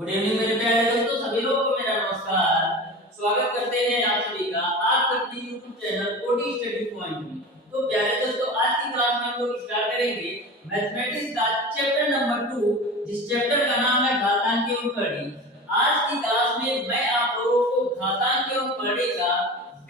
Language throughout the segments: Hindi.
गुड इवनिंग मेरे प्यारे दोस्तों, सभी लोगों को मेरा नमस्कार। स्वागत करते हैं आप सभी का आपके अपने YouTube channel OD study point में। तो प्यारे दोस्तों, आज की क्लास में हम लोग स्टार्ट करेंगे मैथमेटिक्स का चैप्टर नंबर 2, जिस चैप्टर का नाम है घातांक एवं कड़ी। आज की क्लास में मैं आप लोगों को घातांक एवं कड़ी का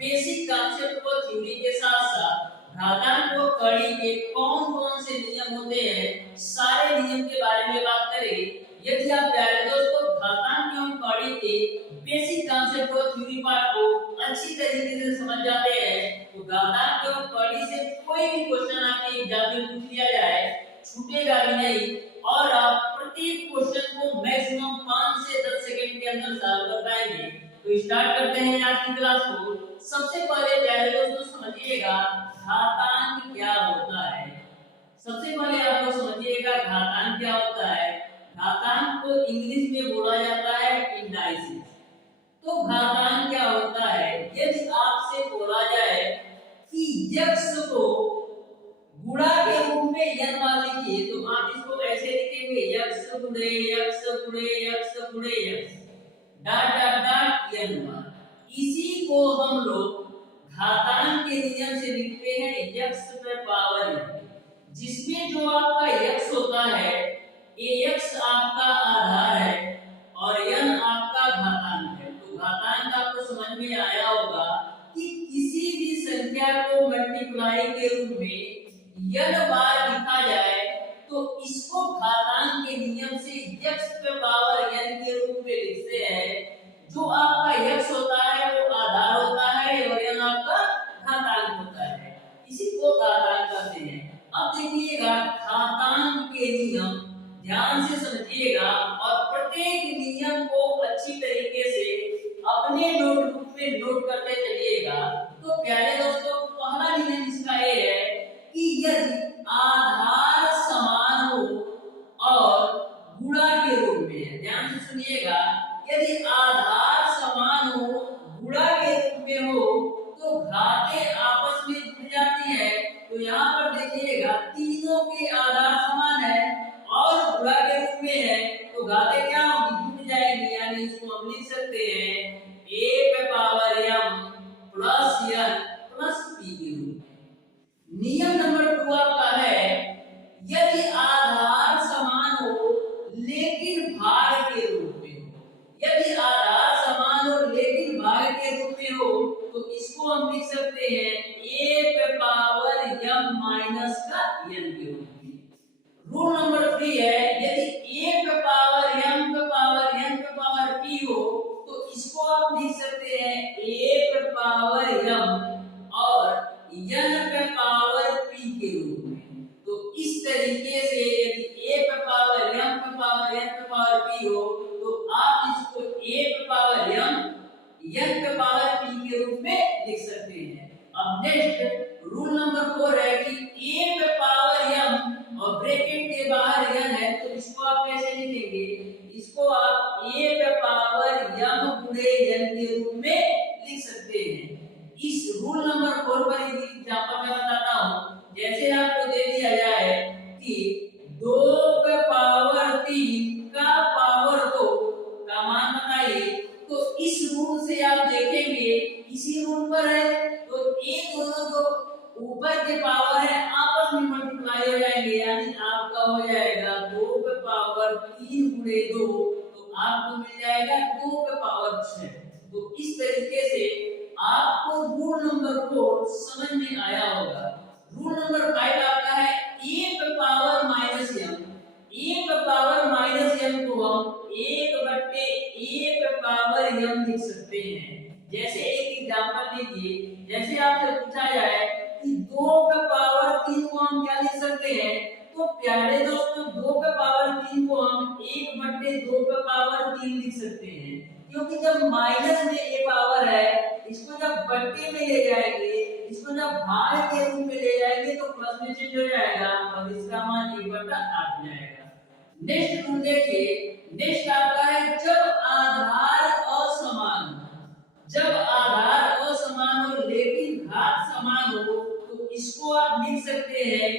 बेसिक कॉन्सेप्ट व थ्योरी के साथ-साथ घातांक व कड़ी के कौन-कौन से नियम होते हैं, सारे नियम के बारे में बात करेंगे। यदि आप प्यारे दोस्तों घातांक एवं कड़ी के बेसिक कॉन्सेप्ट और थ्योरी पार्ट को अच्छी तरीके से समझ जाते हैं तो घातांक एवं कड़ी से कोई भी क्वेश्चन आपके एग्जाम में पूछ लिया जाए छूटेगा भी नहीं और आप प्रत्येक क्वेश्चन को मैक्सिमम 5 से 10 सेकंड के अंदर सॉल्व कर पाएंगे। तो स्टार्ट करते हैं आज की क्लास को। सबसे पहले प्यारे दोस्तों समझिएगा घातांक क्या होता है। सबसे पहले आप लोग समझिएगा घातांक क्या होता है। घातांक को इंग्लिश में बोला जाता है इंडाइसिस। तो घातांक क्या होता है, यदि आपसे बोला जाए कि यक्स को गुणा के रूप में n बार लिखिए तो आप इसको ऐसे लिखेंगे यक्स गुणे यक्स गुणे यक्स गुणे x dot dot dot n बार। इसी को हम लोग घातांक के नियम से लिखते हैं यक्स पे पावर n, जिसमें जो आपका यक्स होता है ax आपका आधार है और n आपका घातांक है। तो घातांक आपको समझ में आया होगा कि किसी भी संख्या को मल्टीप्लाई के रूप में n बार लिखा जाए तो इसको घातांक के नियम से x पे पावर n के रूप में लिखते हैं। जो आपका x होता है वो आधार होता है और n आपका घातांक होता है, इसी को घातांक कहते हैं। अब देखिएगा घातांक के नियम ध्यान से समझिएगा और प्रत्येक नियम को अच्छी तरीके से अपने नोटबुक में नोट करते चलिएगा। तो प्यारे दोस्तों पहला नियम इसका ये है कि यदि आधार समान हो और गुणा के रूप में है, ध्यान से सुनिएगा, यदि आधार समान हो गुणा के रूप में हो तो घाते आपस में जुड़ जाती है। तो यहाँ पर देखिएगा तीनों के आधार समान है और गुणा के रूप में है तो घाते क्या होंगी, जुड़ जाएंगी। यानी इसको हम लिख सकते हैं a पे power m plus n plus p के रूप में। नियम नंबर 2 आपका है यदि आधार समान हो लेकिन भाग के रूप में हो। यदि आधार समान हो लेकिन भाग के रूप में हो तो इसको हम लिख सकते हैं a पे पावर m माइनस का n के रूप में। रूल नंबर 3 है यदि a पे पावर m पे पावर n पे पावर p हो तो इसको आप लिख सकते हैं a पे पावर m और n पे पावर p के रूप में। तो इस तरीके से यदि a पे पावर m पे पावर n पे पावर p हो तो आप इसको a पे पावर m n पे पावर p के रूप में लिख सकते हैं। अब नेक्स्ट रूल नंबर 4 है कि a पे पावर m और ब्रैकेट के बाहर n है तो इसको आप कैसे लिखेंगे, इसको आप a पे पावर m गुणे n के रूप में लिख सकते हैं। इस रूल नंबर 4 पर एक एग्जांपल मैं बताता हूं। जैसे आपको दे दिया जाए कि 2 पे पावर 3 का पावर 2 का मान बताइए तो इस रूल से आप देखेंगे इसी रूल पर है तो ये दोनों जो ऊपर के पावर है आपस में मल्टीप्लाई हो जाएंगे। यानी आपका हो जाएगा 2 पे पावर 3 गुणे 2 तो आपको मिल जाएगा 2 पे पावर 6। तो इस तरीके से आपको रूल नंबर 4 समझ में आया होगा। रूल नंबर 5 आपका है a पे पावर माइनस m। a पे पावर माइनस m को हम 1/a पे पावर m लिख सकते हैं। जैसे एक एग्जांपल लीजिए, जैसे आपसे पूछा जाए कि 2 पे पावर 3 को हम क्या लिख सकते हैं तो प्यारे दोस्तों 2 पे पावर 3 को हम 1/2 पे पावर 3 लिख सकते हैं, क्योंकि जब माइनस में a पावर है इसको जब बट्टे में ले जाएंगे, इसको जब भाग के रूप में ले जाएंगे तो प्लस में चेंज हो जाएगा और इसका मान 1/8 जाएगा। नेक्स्ट रूल देखिए, नेक्स्ट आपका है जब आधार असमान, जब आधार असमान हो लेकिन घात समान हो तो इसको आप लिख सकते हैं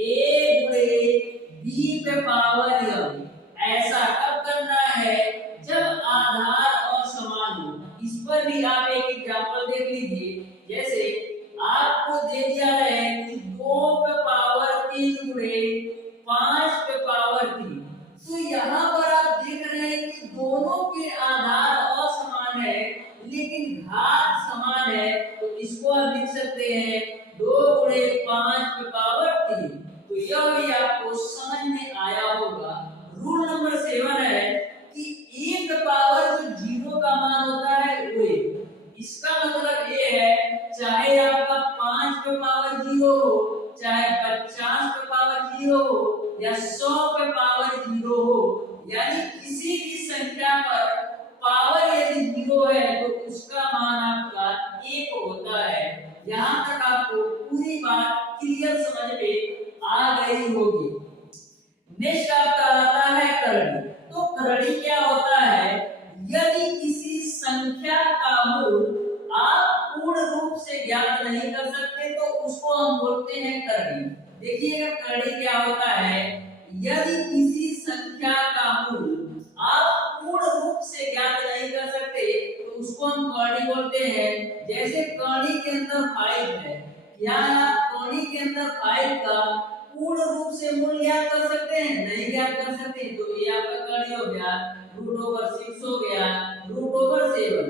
a गुणे b पे पावर m। ऐसा कब करना है सिमिलरली आप एक एग्जांपल देख लीजिए, जैसे आपको दे दिया है कि 2 पे पावर 3 गुणे 5 पे पावर 3। तो यहाँ पर आप देख रहे हैं कि दोनों के आधार असमान है लेकिन घात समान है, तो इसको आप लिख सकते हैं 2 गुणे 5 पे पावर 3। तो यह भी आपको समझ में आया होगा। रूल नंबर 7 है कि एक पावर जो 0 का मान होता है वो इसका मतलब ये है चाहे आपका 5 पे पावर 0 हो, चाहे 50 पे पावर 0 हो या 100 पे पावर 0 हो, यानी किसी भी संख्या पर पावर यदि 0 है तो उसका मान आपका 1 होता है। यहाँ तक आपको पूरी बात क्लियर समझ में आ गई होगी। नेक्स्ट आपका आता है करड़ी। तो करड़ी क्या होता है, यदि किसी संख्या का मूल आप पूर्ण रूप से ज्ञात नहीं कर सकते तो उसको हम बोलते हैं करड़ी। देखिएगा करड़ी क्या होता है, यदि किसी संख्या का मूल आप पूर्ण रूप से ज्ञात नहीं कर सकते तो उसको हम करड़ी बोलते हैं। जैसे करड़ी के अंदर 5 है, क्या आप करड़ी के अंदर 5 का पूर्ण रूप से मूल्य ज्ञात कर सकते हैं? नहीं ज्ञात कर सकते, तो ये आपका करड़ी हो गया √6 हो गया √7।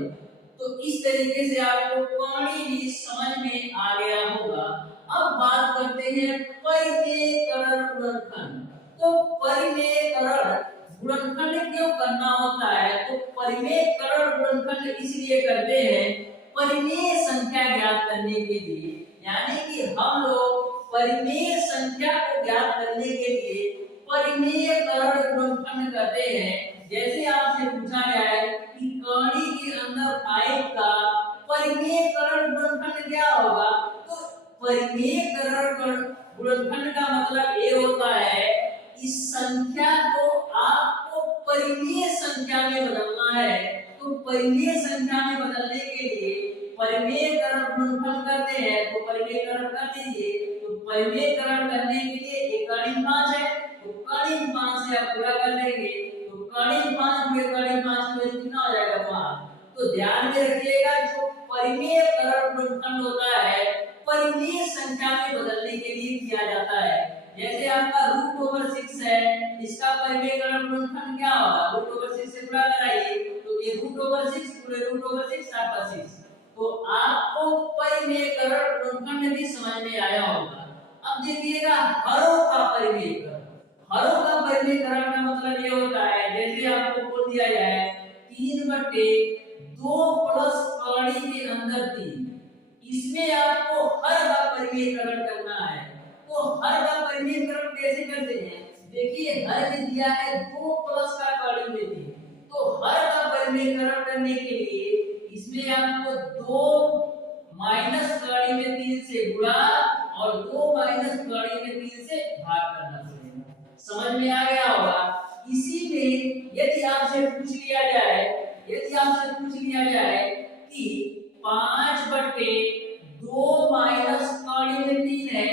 तो इस तरीके से आपको करड़ी भी समझ में आ गया होगा। अब बात करते हैं परिमेयकरण गुणनखंड। तो परिमेयकरण गुणनखंड क्यों करना होता है, तो परिमेयकरण गुणनखंड इसलिए करते हैं परिमेय संख्या ज्ञात करने के लिए, यानी कि हम लोग परिमेय संख्या को ज्ञात करने के लिए परिमेयकरण गुणनखंड करते हैं। जैसे आपसे पूछा गया है कि करड़ी के अंदर 5 का परिमेयकरण गुणनखंड क्या होगा, तो परिमेयकरण गुणनखंड का मतलब ये होता है इस संख्या को आपको परिमेय संख्या में बदलना है। तो परिमेय संख्या में बदलने के लिए परिमेयकरण गुणनखंड करते हैं, तो परिमेयकरण कर दीजिए। तो परिमेयकरण करने के लिए एक कड़ी 5 है, तो कड़ी 5 से आप पूरा कर लेंगे, तो कड़ी 5 में कड़ी 5 में कितना हो जाएगा 5। तो ध्यान में रखिएगा जो परिमेयकरण गुणनखंड होता है परिमेय संख्या में बदलने के लिए किया जाता है। जैसे आपका √6 है, इसका परिमेयकरण गुणनखंड क्या होगा, √6 से गुणा कराइए, तो ये √6 पूरे √6 आपका 6। तो आपको परिमेयकरण गुणनखंड भी समझ में आया होगा। अब देखिएगा हरों का परिमेयकरण। हरों का परिमेयकरण का मतलब ये होता है, जैसे आपको बोल दिया जाए 3/2 प्लस कड़ी के अंदर 3, इसमें आपको हर का परिमेयकरण करना है। तो हर का परिमेयकरण कैसे करते हैं, देखिए हर में दिया है 2 प्लस का कड़ी में 3, तो हर का परिमेयकरण करने के लिए इसमें आपको 2 माइनस कड़ी में 3 से गुणा और 2 माइनस कड़ी में 3 से भाग करना पड़ेगा। समझ में आ गया होगा। इसी में यदि आपसे पूछ लिया जाए कि 5/2 माइनस कड़ी में 3 है,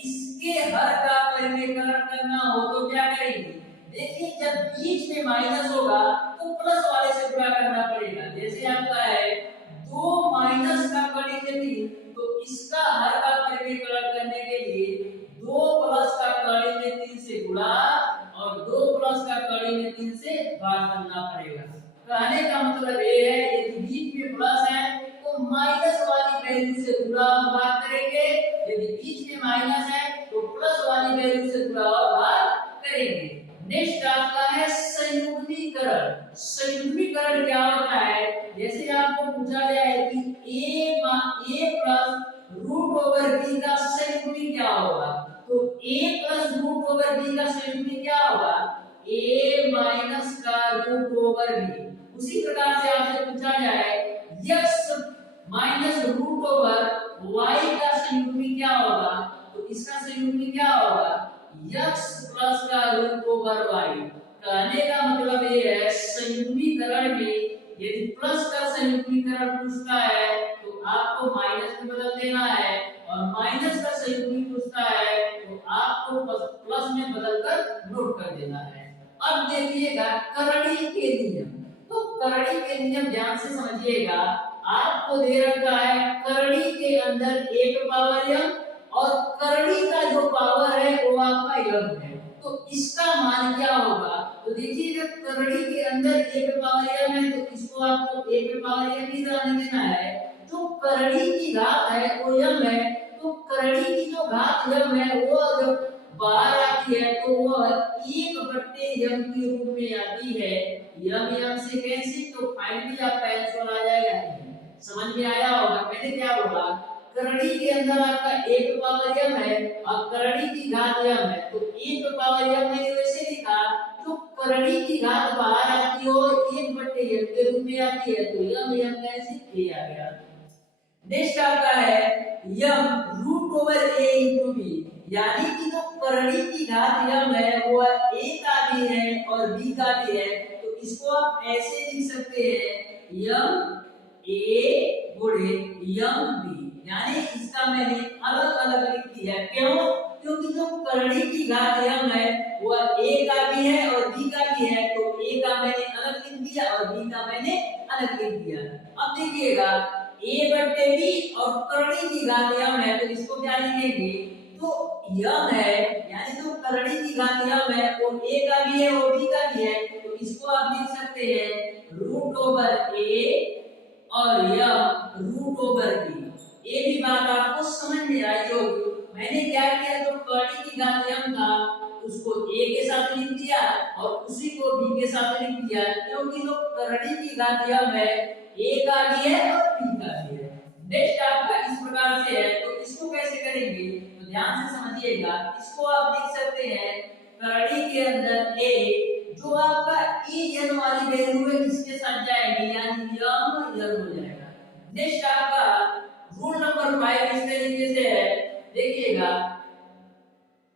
इसके हर का परिमेयकरण करना हो तो क्या करेंगे, देखिए जब बीच में माइनस होगा तो प्लस वाले से गुणा करना पड़ेगा। जैसे आपका है 2 माइनस का कड़ी में 3, तो इसका हर का परिमेयकरण करने के लिए 2 प्लस का कड़ी में 3 से गुणा और 2 प्लस का कड़ी में 3 से भाग करना पड़ेगा। कहने का मतलब ये है यदि बीच में प्लस है तो माइनस वाली वैल्यू से गुणा और भाग करेंगे, यदि बीच में माइनस है तो प्लस वाली वैल्यू से गुणा और भाग करेंगे। नेक्स्ट आपका है संयुग्मीकरण। संयुग्मीकरण क्या होता है, जैसे आपको पूछा गया है कि a प्लस √b का संयुग्मी क्या होगा, तो a प्लस √b का संयुग्मी क्या होगा, a माइनस का √b। उसी प्रकार से आपसे पूछा जाए x माइनस √y का संयुग्मी क्या होगा, तो इसका संयुग्मी क्या होगा, x प्लस का √y। कहने का मतलब ये है संयुग्मीकरण में यदि प्लस का संयुग्मीकरण पूछता है तो आपको माइनस में बदल देना है, और माइनस का संयुग्मी पूछता है तो आपको प्लस में बदलकर नोट कर देना है। अब देखिएगा करड़ी के नियम। तो करड़ी के नियम ध्यान से समझिएगा। आपको दे रखा है करड़ी के अंदर 1 पावर m और करड़ी का जो पावर है वो आपका m है। तो इसका मान क्या होगा? तो देखिए जब करड़ी के अंदर 1 पावर m है तो इसको आपको 1 पावर m ही रहने देना है। जो करड़ी की घात है वो m है, तो करड़ी की जो घात m है वो जब बाहर आती है तो वह 1/m के रूप में आती है। m से कैंसिल, तो फाइनली आपका आंसर आ जाएगा। समझ में आया होगा मैंने क्या बोला? करड़ी के अंदर आपका 1 पावर m है और करड़ी की घात m है, तो 1 पावर m मैंने वैसे लिखा, तो करड़ी की घात बाहर आती हो 1/m के रूप में आती है, तो m कैंसिल आ गया। नेक्स्ट आपका है m√a/b, यानी कि जो करड़ी की घात m है वो a का भी है और b का भी है, तो इसको आप ऐसे लिख सकते हैं m a गुणे m b, यानी इसका मैंने अलग अलग लिख दिया। क्यों? क्योंकि जो करड़ी की घात m है वो a का भी है और b का भी है, तो a का मैंने अलग लिख दिया और b का मैंने अलग लिख दिया। अब देखिएगा a/b और करड़ी की घात m है, तो इसको क्या लिखेंगे? तो m है, यानी जो करड़ी की घात m है वो a का भी है और b का भी है, तो इसको आप लिख सकते हैं √a और m√b। ये भी बात आपको समझ में आई होगी। मैंने क्या किया, जो करड़ी की घात m था उसको a के साथ लिख दिया और उसी को b के साथ लिख दिया, क्योंकि जो करड़ी की घात m है a का भी है और b का भी है। नेक्स्ट आपका इस प्रकार से है, तो इसको कैसे करेंगे? तो ध्यान से समझिएगा। इसको आप लिख सकते हैं करड़ी के अंदर a, जो आपका en वाली वैल्यू है इसके साथ जाएगी, यानी m n हो जाएगा। नेक्स्ट आपका रूल नंबर 5 इस तरीके से है, देखिएगा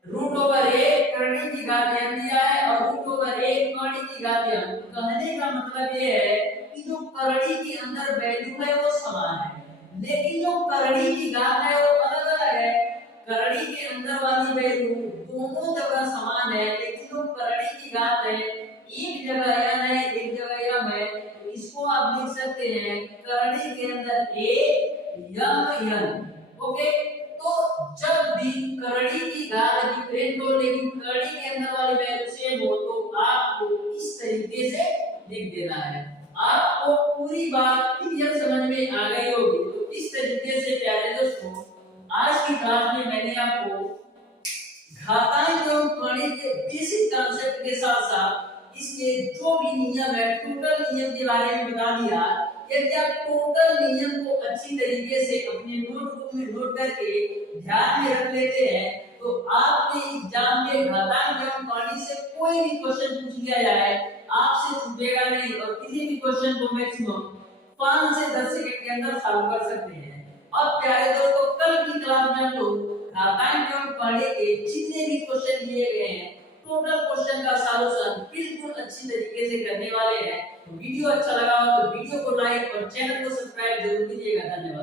√a करड़ी की घात m दिया है और √a करड़ी की घात m। कहने का मतलब ये है कि जो करड़ी के अंदर वैल्यू है वो समान है, लेकिन जो करड़ी की घात है वो अलग अलग है। करड़ी के अंदर वाली वैल्यू दोनों जगह समान है, लेकिन जो करड़ी की घात है एक जगह n है एक जगह m है, तो इसको आप लिख सकते हैं करड़ी के अंदर a m n। ओके, तो जब भी करड़ी की घात डिफरेंट हो लेकिन करड़ी के अंदर वाली वैल्यू सेम हो, तो आपको इस तरीके से लिख देना है। आपको पूरी बात क्लियर समझ में आ गई होगी। तो इस तरीके से प्यारे दोस्तों आज की क्लास में मैंने आपको घातांक एवं गणित के बेसिक कांसेप्ट के साथ साथ इसके जो भी नियम है टोटल नियम के बारे में बता दिया। यदि आप टोटल नियम को अच्छी तरीके से अपने नोटबुक में नोट करके ध्यान में रख लेते हैं, तो आपके एग्जाम में घातांक एवं गणित से कोई भी क्वेश्चन पूछ लिया जाए आपसे छूटेगा नहीं और किसी भी क्वेश्चन को मैक्सिमम 5 से 10 सेकंड के अंदर सॉल्व कर सकते हैं। अब प्यारे दोस्तों कल की क्लास में हम लोग घातांक एवं गणित के जितने भी क्वेश्चन दिए गए हैं टोटल क्वेश्चन का सॉल्यूशन बिल्कुल अच्छी तरीके से करने वाले हैं। तो वीडियो अच्छा लगा हो तो वीडियो को लाइक और चैनल को सब्सक्राइब जरूर कीजिएगा। धन्यवाद।